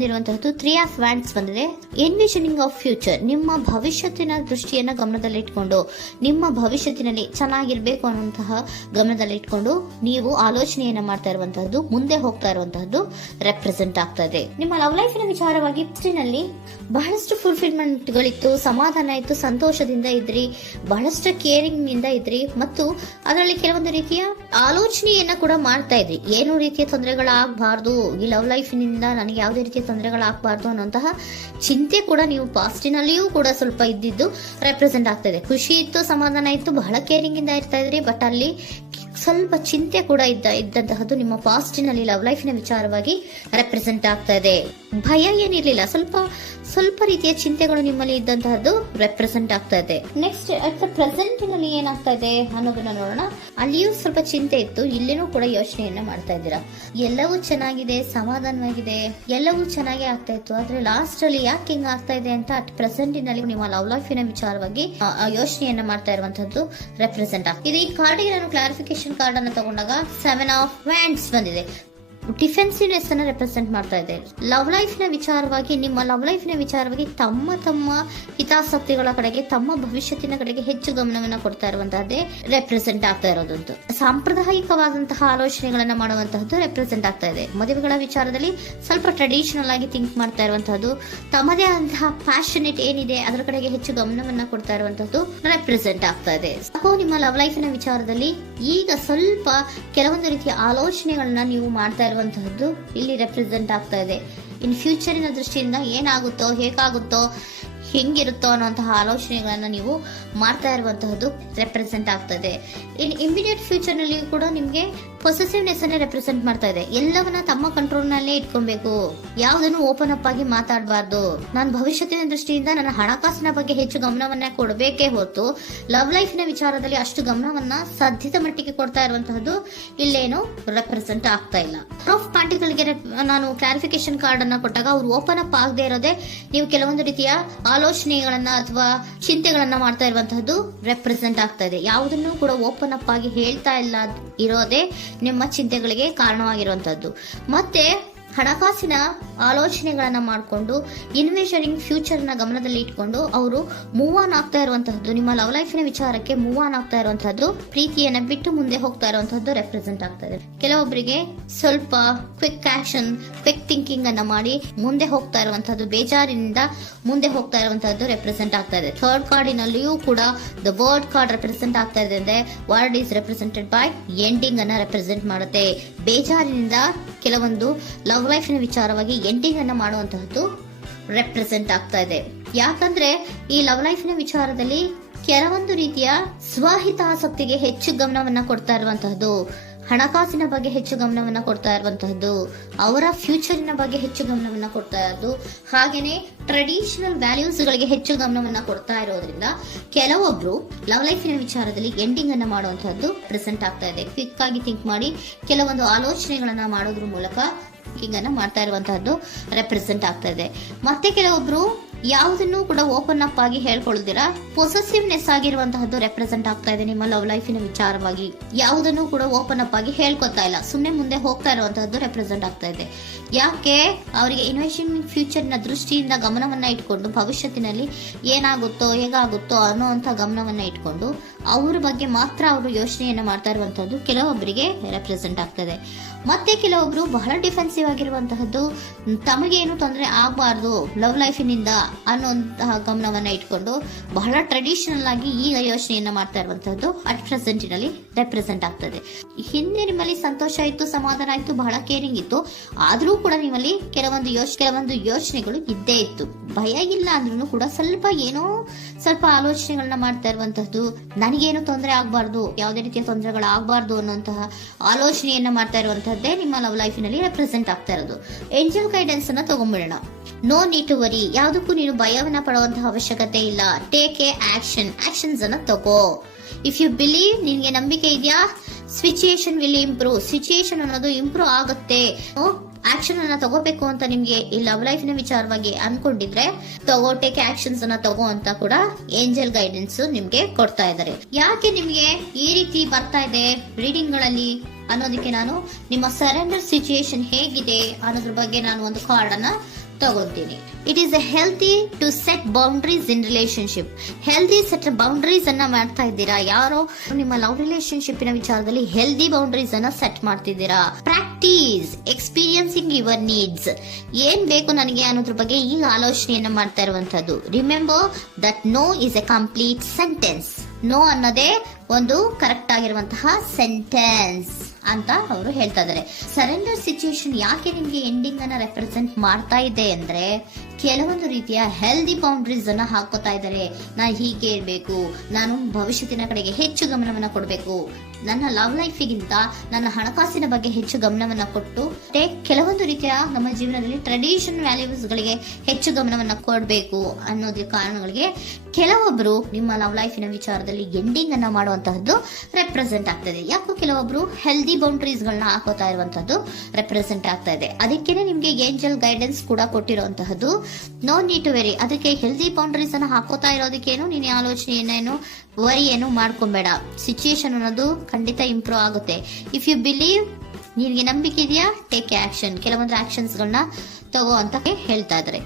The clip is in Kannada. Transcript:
ಬಂದಿರುವಂತಹದ್ದು 3 ಆಫ್ ವ್ಯಾಂಡ್ಸ್ ಬಂದಿದೆ. ಎನ್ವಿಷನಿಂಗ್ ಆಫ್ ಫ್ಯೂಚರ್, ನಿಮ್ಮ ಭವಿಷ್ಯತ್ತಿನ ದೃಷ್ಟಿಯನ್ನ ಗಮನದಲ್ಲಿಟ್ಕೊಂಡು, ನಿಮ್ಮ ಭವಿಷ್ಯತ್ತಿನಲ್ಲಿ ಚೆನ್ನಾಗಿರ್ಬೇಕು ಅನ್ನುವಂತಹ ಗಮನದಲ್ಲಿಟ್ಕೊಂಡು ನೀವು ಆಲೋಚನೆಯನ್ನ ಮಾಡ್ತಾ ಇರುವಂತಹದ್ದು, ಮುಂದೆ ಹೋಗ್ತಾ ಇರುವಂತಹದ್ದು ರೆಪ್ರೆಸೆಂಟ್ ಆಗ್ತಾ ಇದೆ. ನಿಮ್ಮ ಲವ್ ಲೈಫಿನ ವಿಚಾರವಾಗಿ ನಲ್ಲಿ ಬಹಳಷ್ಟು ಫುಲ್ಫಿಲ್ಮೆಂಟ್ ಗಳಿತ್ತು, ಸಮಾಧಾನ ಇತ್ತು, ಸಂತೋಷದಿಂದ ಇದ್ರಿ, ಬಹಳಷ್ಟು ಕೇರಿಂಗ್ ನಿಂದ ಇದ್ರಿ ಮತ್ತು ಅದರಲ್ಲಿ ಕೆಲವೊಂದು ರೀತಿಯ ಆಲೋಚನೆಯನ್ನ ಕೂಡ ಮಾಡ್ತಾ ಇದ್ರಿ. ಏನು ರೀತಿಯ ತೊಂದರೆಗಳಾಗಬಾರ್ದು, ಈ ಲವ್ ಲೈಫಿನಿಂದ ನನಗೆ ಯಾವುದೇ ರೀತಿಯ ತೊಂದರೆಗಳಾಗಬಾರ್ದು ಅನ್ನುವಂತಹ ಚಿಂತೆ ಕೂಡ ನೀವು ಪಾಸ್ಟಿನಲ್ಲಿಯೂ ಕೂಡ ಸ್ವಲ್ಪ ಇದ್ದಿದ್ದು ರೆಪ್ರೆಸೆಂಟ್ ಆಗ್ತಾ ಇದೆ. ಖುಷಿ ಇತ್ತು, ಸಮಾಧಾನ ಇತ್ತು, ಬಹಳ ಕೇರಿಂಗ್ ಇಂದ ಇರ್ತಾ ಇದ್ರಿ, ಬಟ್ ಅಲ್ಲಿ ಸ್ವಲ್ಪ ಚಿಂತೆ ಕೂಡ ಇದ್ದಂತಹದ್ದು ನಿಮ್ಮ ಪಾಸ್ಟಿನಲ್ಲಿ ಲವ್ ಲೈಫಿನ ವಿಚಾರವಾಗಿ ರೆಪ್ರೆಸೆಂಟ್ ಆಗ್ತಾ ಇದೆ. ಭಯ ಏನಿರ್ಲಿಲ್ಲ, ಸ್ವಲ್ಪ ರೀತಿಯ ಚಿಂತೆಗಳು ನಿಮ್ಮಲ್ಲಿ ಇದ್ದಂತಹದ್ದು ರೆಪ್ರೆಸೆಂಟ್ ಆಗ್ತಾ ಇದೆ. ನೆಕ್ಸ್ಟ್ ಅಟ್ ದ ಪ್ರೆಸೆಂಟ್ ನಲ್ಲಿ ಏನಾಗ್ತಾ ಇದೆ ಅನ್ನೋದನ್ನ ನೋಡೋಣ. ಅಲ್ಲಿಯೂ ಸ್ವಲ್ಪ ಚಿಂತೆ ಇತ್ತು, ಇಲ್ಲಿನೂ ಕೂಡ ಯೋಚನೆಯನ್ನ ಮಾಡ್ತಾ ಇದ್ದೀರಾ. ಎಲ್ಲವೂ ಚೆನ್ನಾಗಿದೆ, ಸಮಾಧಾನವಾಗಿದೆ, ಎಲ್ಲವೂ ಚೆನ್ನಾಗಿ ಆಗ್ತಾ ಇತ್ತು, ಆದ್ರೆ ಲಾಸ್ಟ್ ಅಲ್ಲಿ ಯಾಕೆ ಹಿಂಗ ಆಗ್ತಾ ಇದೆ ಅಂತ ಅಟ್ ಪ್ರೆಸೆಂಟ್ ನಲ್ಲಿ ನಿಮ್ಮ ಲವ್ ಲೈಫಿನ ವಿಚಾರವಾಗಿ ಯೋಚನೆಯನ್ನ ಮಾಡ್ತಾ ಇರುವಂತದ್ದು ರೆಪ್ರೆಸೆಂಟ್ ಆಗ್ತದೆ. ಈ ಕಾರ್ಡಿಗೆ ನಾನು ಕ್ಲಾರಿಫಿಕೇಶನ್ ಕಾರ್ಡ್ ಅನ್ನು ತಗೊಂಡಾಗ 7 ಆಫ್ ವ್ಯಾಂಡ್ಸ್ ಬಂದಿದೆ. ಡಿಫೆನ್ಸಿವ್ನೆಸ್ ಅನ್ನ ರೆಪ್ರೆಸೆಂಟ್ ಮಾಡ್ತಾ ಇದೆ. ಲವ್ ಲೈಫ್ ನ ವಿಚಾರವಾಗಿ, ನಿಮ್ಮ ಲವ್ ಲೈಫ್ ನ ವಿಚಾರವಾಗಿ ತಮ್ಮ ಹಿತಾಸಕ್ತಿಗಳ ಕಡೆಗೆ, ತಮ್ಮ ಭವಿಷ್ಯತ್ತಿನ ಕಡೆಗೆ ಹೆಚ್ಚು ಗಮನವನ್ನ ಕೊಡ್ತಾ ಇರುವಂತಹದ್ದೇ ರೆಪ್ರೆಸೆಂಟ್ ಆಗ್ತಾ ಇರೋದಂತೂ. ಸಾಂಪ್ರದಾಯಿಕವಾದಂತಹ ಆಲೋಚನೆಗಳನ್ನ ಮಾಡುವಂತಹದ್ದು ರೆಪ್ರೆಸೆಂಟ್ ಆಗ್ತಾ ಇದೆ. ಮದುವೆಗಳ ವಿಚಾರದಲ್ಲಿ ಸ್ವಲ್ಪ ಟ್ರೆಡಿಷನಲ್ ಆಗಿ ಥಿಂಕ್ ಮಾಡ್ತಾ ಇರುವಂತಹದ್ದು, ತಮ್ಮದೇ ಆದಂತಹ ಪ್ಯಾಷನೇಟ್ ಏನಿದೆ ಅದರ ಕಡೆಗೆ ಹೆಚ್ಚು ಗಮನವನ್ನ ಕೊಡ್ತಾ ಇರುವಂತಹದ್ದು ರೆಪ್ರೆಸೆಂಟ್ ಆಗ್ತಾ ಇದೆ. ಸೊ ನಿಮ್ಮ ಲವ್ ಲೈಫಿನ ವಿಚಾರದಲ್ಲಿ ಈಗ ಸ್ವಲ್ಪ ಕೆಲವೊಂದು ರೀತಿಯ ಆಲೋಚನೆಗಳನ್ನ ನೀವು ಮಾಡ್ತಾ ಇರುವಂತಹದ್ದು ಇಲ್ಲಿ ರೆಪ್ರೆಸೆಂಟ್ ಆಗ್ತಾ ಇದೆ. ಇನ್ ಫ್ಯೂಚರಿನ ದೃಷ್ಟಿಯಿಂದ ಏನಾಗುತ್ತೋ, ಹೇಗಾಗುತ್ತೋ, ಹೆಂಗಿರುತ್ತೋ ಅನ್ನುವಂತಹ ಆಲೋಚನೆಗಳನ್ನ ನೀವು ಮಾಡ್ತಾ ಇರುವಂತಹದ್ದು ರೆಪ್ರೆಸೆಂಟ್ ಆಗ್ತದೆ. ಇನ್ ಇಮಿಡಿಯೇಟ್ ಫ್ಯೂಚರ್ ನಲ್ಲಿ ಕೂಡ ನಿಮ್ಗೆ ಪೊಸೆಸಿವ್ನೆಸ್ ಅನ್ನ ರೆಪ್ರೆಸೆಂಟ್ ಮಾಡ್ತಾ ಇದೆ. ಎಲ್ಲವನ್ನ ತಮ್ಮ ಕಂಟ್ರೋಲ್ ನಲ್ಲೇ ಇಟ್ಕೊಬೇಕು, ಯಾವುದನ್ನು ಓಪನ್ ಅಪ್ ಆಗಿ ಮಾತಾಡಬಾರ್ದು. ನಾನು ಭವಿಷ್ಯತ್ತಿನ ದೃಷ್ಟಿಯಿಂದ ನನ್ನ ಹಣಕಾಸಿನ ಬಗ್ಗೆ ಹೆಚ್ಚು ಗಮನವನ್ನ ಕೊಡಬೇಕೇ ಹೊರತು ಲವ್ ಲೈಫ್ ನ ವಿಚಾರದಲ್ಲಿ ಅಷ್ಟು ಗಮನವನ್ನ ಸದ್ಯದ ಮಟ್ಟಿಗೆ ಕೊಡ್ತಾ ಇರುವಂತಹದ್ದು ಇಲ್ಲೇನು ರೆಪ್ರೆಸೆಂಟ್ ಆಗ್ತಾ ಇಲ್ಲ. ಆಫ್ ಪಾರ್ಟಿಗಳಿಗೆ ನಾನು ಕ್ಲಾರಿಫಿಕೇಶನ್ ಕಾರ್ಡ್ ಅನ್ನ ಕೊಟ್ಟಾಗ ಅವ್ರು ಓಪನ್ ಅಪ್ ಆಗದೆ ಇರೋದೇ ನೀವು ಕೆಲವೊಂದು ರೀತಿಯ ಆಲೋಚನೆಗಳನ್ನ ಅಥವಾ ಚಿಂತೆಗಳನ್ನ ಮಾಡ್ತಾ ಇರುವಂತಹದ್ದು ರೆಪ್ರೆಸೆಂಟ್ ಆಗ್ತಾ ಇದೆ. ಯಾವುದನ್ನು ಕೂಡ ಓಪನ್ ಅಪ್ ಆಗಿ ಹೇಳ್ತಾ ಇಲ್ಲ ಇರೋದೇ ನಿಮ್ಮ ಚಿಂತೆಗಳಿಗೆ ಕಾರಣವಾಗಿರುವಂತಹದ್ದು. ಮತ್ತೆ ಹಣಕಾಸಿನ ಆಲೋಚನೆಗಳನ್ನ ಮಾಡಿಕೊಂಡು ಇನ್ವೆಸ್ಟಿಂಗ್ ಫ್ಯೂಚರ್ ನ ಗಮನದಲ್ಲಿ ಇಟ್ಕೊಂಡು ಅವರು ಮೂವ್ ಆನ್ ಆಗ್ತಾ ಇರುವಂತಹದ್ದು, ನಿಮ್ಮ ಲವ್ ಲೈಫಿನ ವಿಚಾರಕ್ಕೆ ಮೂವ್ ಆನ್ ಆಗ್ತಾ ಇರುವಂತಹದ್ದು, ಪ್ರೀತಿಯನ್ನ ಬಿಟ್ಟು ಮುಂದೆ ಹೋಗ್ತಾ ಇರುವಂತಹದ್ದು ರೆಪ್ರೆಸೆಂಟ್ ಆಗ್ತಾ ಇದೆ. ಕೆಲವೊಬ್ಬರಿಗೆ ಸ್ವಲ್ಪ ಕ್ವಿಕ್ ಆಕ್ಷನ್, ಕ್ವಿಕ್ ಥಿಂಕಿಂಗ್ ಅನ್ನ ಮಾಡಿ ಮುಂದೆ ಹೋಗ್ತಾ ಇರುವಂತಹದ್ದು, ಬೇಜಾರಿನಿಂದ ಮುಂದೆ ಹೋಗ್ತಾ ಇರುವಂತಹದ್ದು ರೆಪ್ರೆಸೆಂಟ್ ಆಗ್ತಾ ಇದೆ. ಥರ್ಡ್ ಕಾರ್ಡಿನಲ್ಲಿಯೂ ಕೂಡ ದ ವರ್ಡ್ ಕಾರ್ಡ್ ರೆಪ್ರೆಸೆಂಟ್ ಆಗ್ತಾ ಇದೆ. ಅಂದ್ರೆ word is represented by ending ಅನ್ನ ರೆಪ್ರೆಸೆಂಟ್ ಮಾಡುತ್ತೆ. ಬೇಜಾರಿನಿಂದ ಕೆಲವೊಂದು ಲವ್ ಲೈಫಿನ ವಿಚಾರವಾಗಿ ಎಂಡಿಂಗ್ ಅನ್ನ ಮಾಡುವಂತಹದ್ದು ರೆಪ್ರೆಸೆಂಟ್ ಆಗ್ತಾ ಇದೆ. ಯಾಕಂದ್ರೆ ಈ ಲವ್ ಲೈಫಿನ ವಿಚಾರದಲ್ಲಿ ಕೆಲವೊಂದು ರೀತಿಯ ಸ್ವಹಿತಾಸಕ್ತಿಗೆ ಹೆಚ್ಚು ಗಮನವನ್ನ ಕೊಡ್ತಾ ಇರುವಂತಹದ್ದು, ಹಣಕಾಸಿನ ಬಗ್ಗೆ ಹೆಚ್ಚು ಗಮನವನ್ನ ಕೊಡ್ತಾ ಇರುವಂತಹದ್ದು, ಅವರ ಫ್ಯೂಚರಿನ ಬಗ್ಗೆ ಹೆಚ್ಚು ಗಮನವನ್ನ ಕೊಡ್ತಾ ಇರೋದು, ಹಾಗೇನೆ ಟ್ರೆಡಿಷನಲ್ ವ್ಯಾಲ್ಯೂಸ್ ಗಳಿಗೆ ಹೆಚ್ಚು ಗಮನವನ್ನ ಕೊಡ್ತಾ ಇರೋದ್ರಿಂದ ಕೆಲವೊಬ್ರು ಲವ್ ಲೈಫಿನ ವಿಚಾರದಲ್ಲಿ ಎಂಡಿಂಗ್ ಅನ್ನ ಮಾಡುವಂತಹದ್ದು ಪ್ರೆಸೆಂಟ್ ಆಗ್ತಾ ಇದೆ. ಕ್ವಿಕ್ ಆಗಿ ಥಿಂಕ್ ಮಾಡಿ ಕೆಲವೊಂದು ಆಲೋಚನೆಗಳನ್ನ ಮಾಡೋದ್ರ ಮೂಲಕ ಅನ್ನ ಮಾಡ್ತಾ ಇರುವಂತಹದ್ದು ರೆಪ್ರೆಸೆಂಟ್ ಆಗ್ತಾ ಇದೆ. ಮತ್ತೆ ಕೆಲವೊಬ್ರು ಯಾವುದನ್ನು ಕೂಡ ಓಪನ್ ಅಪ್ ಆಗಿ ಹೇಳ್ಕೊಳ್ದಿರಾ ಪೊಸೆಸಿವ್ನೆಸ್ ಆಗಿರುವಂತಹದ್ದು ರೆಪ್ರೆಸೆಂಟ್ ಆಗ್ತಾ ಇದೆ. ನಿಮ್ಮ ಲವ್ ಲೈಫಿನ ವಿಚಾರವಾಗಿ ಯಾವುದನ್ನು ಕೂಡ ಓಪನ್ ಅಪ್ ಆಗಿ ಹೇಳ್ಕೊತಾ ಇಲ್ಲ, ಸುಮ್ಮನೆ ಮುಂದೆ ಹೋಗ್ತಾ ಇರುವಂತಹದ್ದು ರೆಪ್ರೆಸೆಂಟ್ ಆಗ್ತಾ ಇದೆ. ಯಾಕೆ ಅವರಿಗೆ ಇನ್ವೆಸ್ಟಿಂಗ್ ಫ್ಯೂಚರ್ ನ ದೃಷ್ಟಿಯಿಂದ ಗಮನವನ್ನ ಇಟ್ಕೊಂಡು ಭವಿಷ್ಯತ್ತಿನಲ್ಲಿ ಏನಾಗುತ್ತೋ, ಹೇಗಾಗುತ್ತೋ ಅನ್ನೋಂಥ ಗಮನವನ್ನ ಇಟ್ಕೊಂಡು ಅವ್ರ ಬಗ್ಗೆ ಮಾತ್ರ ಅವರು ಯೋಚನೆಯನ್ನ ಮಾಡ್ತಾ ಇರುವಂತಹದ್ದು ಕೆಲವೊಬ್ಬರಿಗೆ ರೆಪ್ರೆಸೆಂಟ್ ಆಗ್ತದೆ. ಮತ್ತೆ ಕೆಲವೊಬ್ರು ಬಹಳ ಡಿಫೆನ್ಸಿವ್ ಆಗಿರುವಂತಹದ್ದು, ತಮಗೇನು ತೊಂದರೆ ಆಗಬಾರ್ದು ಲವ್ ಲೈಫಿನಿಂದ ಅನ್ನುವಂತಹ ಗಮನವನ್ನ ಇಟ್ಕೊಂಡು ಬಹಳ ಟ್ರೆಡಿಷನಲ್ ಆಗಿ ಈಗ ಯೋಚನೆಯನ್ನ ಮಾಡ್ತಾ ಇರುವಂತಹದ್ದು ಅಟ್ ಪ್ರೆಸೆಂಟಿನಲ್ಲಿ ರೆಪ್ರೆಸೆಂಟ್ ಆಗ್ತದೆ. ಹಿಂದೆ ನಿಮ್ಮಲ್ಲಿ ಸಂತೋಷ ಇತ್ತು, ಸಮಾಧಾನ ಇತ್ತು, ಬಹಳ ಕೇರಿಂಗ್ ಇತ್ತು, ಆದ್ರೂ ಕೂಡ ನಿಮ್ಮಲ್ಲಿ ಕೆಲವೊಂದು ಯೋಚನೆಗಳು ಇದ್ದೇ ಇತ್ತು. ಭಯ ಇಲ್ಲ ಅಂದ್ರೂ ಕೂಡ ಸ್ವಲ್ಪ ಆಲೋಚನೆಗಳನ್ನ ಮಾಡ್ತಾ ಇರುವಂತಹದ್ದು, ನನಗೇನು ತೊಂದರೆ ಆಗಬಾರ್ದು, ಯಾವುದೇ ರೀತಿಯ ತೊಂದರೆಗಳಾಗಬಾರ್ದು ಅನ್ನುವಂತಹ ಆಲೋಚನೆಯನ್ನ ಮಾಡ್ತಾ ಇರುವಂತಹದ್ದೇ ನಿಮ್ಮ ಲವ್ ಲೈಫಿನಲ್ಲಿ ರೆಪ್ರೆಸೆಂಟ್ ಆಗ್ತಾ ಇರೋದು. ಏಂಜಲ್ ಗೈಡೆನ್ಸ್ ಅನ್ನ ತಗೊಂಡ್ಬಿಡೋಣ. ನೋ ನೀಡ್ ಟು ವರಿ, ಯಾವುದಕ್ಕೂ ನೀನು ಭಯವನ್ನ ಪಡುವಂತಹ ಅವಶ್ಯಕತೆ ಇಲ್ಲ. ಟೇಕ್ ಎ ಆಕ್ಷನ್ಸ್ ಅನ್ನ ತಗೋ. ಇಫ್ ಯು ಬಿಲೀವ್, ನಿನ್ಗೆ ನಂಬಿಕೆ ಇದೆಯಾ, ಸಿಚುಯೇಷನ್ ವಿಲ್ ಇಂಪ್ರೂವ್, ಸಿಚುಯೇಷನ್ ಅನ್ನೋದು ಇಂಪ್ರೂವ್ ಆಗುತ್ತೆ. ಆಕ್ಷನ್ ಅನ್ನ ತಗೋಬೇಕು ಅಂತ ನಿಮ್ಗೆ ಈ ಲವ್ ಲೈಫ್ ನ ವಿಚಾರವಾಗಿ ಅನ್ಕೊಂಡಿದ್ರೆ ಟೇಕ್ ಆಕ್ಷನ್ಸ್ ಅನ್ನ ತಗೋ ಅಂತ ಕೂಡ ಏಂಜಲ್ ಗೈಡೆನ್ಸ್ ನಿಮ್ಗೆ ಕೊಡ್ತಾ ಇದ್ದಾರೆ. ಯಾಕೆ ನಿಮ್ಗೆ ಈ ರೀತಿ ಬರ್ತಾ ಇದೆ ರೀಡಿಂಗ್ ಗಳಲ್ಲಿ ಅನ್ನೋದಕ್ಕೆ ನಾನು ನಿಮ್ಮ ಸರೆಂಡರ್ ಸಿಚುಯೇಷನ್ ಹೇಗಿದೆ ಅನ್ನೋದ್ರ ಬಗ್ಗೆ ನಾನು ಒಂದು ಕಾರ್ಡ್ ಅನ್ನ ತಗೊಂತೀನಿ. It is a healthy to set boundaries in relationship. Healthy set boundaries ಅನ್ನ ಮಾಡ್ತಾ ಇದ್ದೀರಾ? ಯಾರೋ ನಿಮ್ಮ ಲವ್ ರಿಲೇಶನ್ಶಿಪ್ ವಿಚಾರದಲ್ಲಿ ಹೆಲ್ದಿ ಬೌಂಡ್ರೀಸ್ ಅನ್ನ ಸೆಟ್ ಮಾಡ್ತಿದ್ದೀರಾ? Practice experiencing your needs. ಏನ್ ಬೇಕು ನನಗೆ ಅನ್ನೋದ್ರ ಬಗ್ಗೆ ಈಗ ಆಲೋಚನೆಯನ್ನ ಮಾಡ್ತಾ ಇರುವಂತದ್ದು. Remember that no is a complete sentence. No ಅನ್ನೋದೇ ಒಂದು ಕರೆಕ್ಟ್ ಆಗಿರುವಂತಹ ಸೆಂಟೆನ್ಸ್ ಅಂತ ಅವರು ಹೇಳ್ತಾ ಇದ್ದಾರೆ. ಸರೆಂಡರ್ ಸಿಚುಯೇಷನ್ ಯಾಕೆ ನಿಮ್ಗೆ ಎಂಡಿಂಗ್ ಅನ್ನ ರೆಪ್ರೆಸೆಂಟ್ ಮಾಡ್ತಾ ಇದೆ ಅಂದ್ರೆ, ಕೆಲವೊಂದು ರೀತಿಯ ಹೆಲ್ದಿ ಬೌಂಡ್ರೀಸ್ ಅನ್ನ ಹಾಕೋತಾ ಇದ್ದಾರೆ. ನಾನು ಹೀಗೆ ಇರಬೇಕು, ನಾನು ಭವಿಷ್ಯತ್ತಿನ ಕಡೆಗೆ ಹೆಚ್ಚು ಗಮನವನ್ನ ಕೊಡಬೇಕು, ನನ್ನ ಲವ್ ಲೈಫಿಗಿಂತ ನನ್ನ ಹಣಕಾಸಿನ ಬಗ್ಗೆ ಹೆಚ್ಚು ಗಮನವನ್ನ ಕೊಟ್ಟು ಕೆಲವೊಂದು ರೀತಿಯ ನಮ್ಮ ಜೀವನದಲ್ಲಿ ಟ್ರೆಡಿಷನ್ ವ್ಯಾಲ್ಯೂಸ್ ಗಳಿಗೆ ಹೆಚ್ಚು ಗಮನವನ್ನ ಕೊಡಬೇಕು ಅನ್ನೋದ್ರ ಕಾರಣಗಳಿಗೆ ಕೆಲವೊಬ್ರು ನಿಮ್ಮ ಲವ್ ಲೈಫಿನ ವಿಚಾರದಲ್ಲಿ ಎಂಡಿಂಗ್ ಅನ್ನ ಮಾಡುವಂತಹದ್ದು ರೆಪ್ರೆಸೆಂಟ್ ಆಗ್ತದೆ. ಯಾಕೋ ಕೆಲವೊಬ್ರು ಹೆಲ್ದಿ ಬೌಂಡ್ರೀಸ್ ಗಳನ್ನ ಹಾಕೋತಾ ಇರುವಂತಹದ್ದು ರೆಪ್ರೆಸೆಂಟ್ ಆಗ್ತಾ ಇದೆ. ಅದಕ್ಕೇನೆ ನಿಮ್ಗೆ ಏಂಜಲ್ ಗೈಡೆನ್ಸ್ ಕೂಡ ಕೊಟ್ಟಿರುವಂತಹದ್ದು. No need to worry. ಅದಕ್ಕೆ ಹೆಲ್ದಿ ಬೌಂಡ್ರೀಸ್ ಅನ್ನ ಹಾಕೋತಾ ಇರೋದಕ್ಕೇನು ನೀನ್ ಆಲೋಚನೆ ಏನೇನು ವರಿ ಏನು ಮಾಡ್ಕೊಂಬೇಡ. ಸಿಚುಯೇಷನ್ ಅನ್ನೋದು ಖಂಡಿತ ಇಂಪ್ರೂವ್ ಆಗುತ್ತೆ. ಇಫ್ ಯು ಬಿಲೀವ್, ನಿನ್ಗೆ ನಂಬಿಕೆ ಇದೆಯಾ, ಟೇಕ್ ಆಕ್ಷನ್. ಕೆಲವೊಂದು ಆಕ್ಷನ್ಸ್ ಗಳನ್ನ ತಗೋ ಅಂತ ಹೇಳ್ತಾ ಇದ್ದಾರೆ.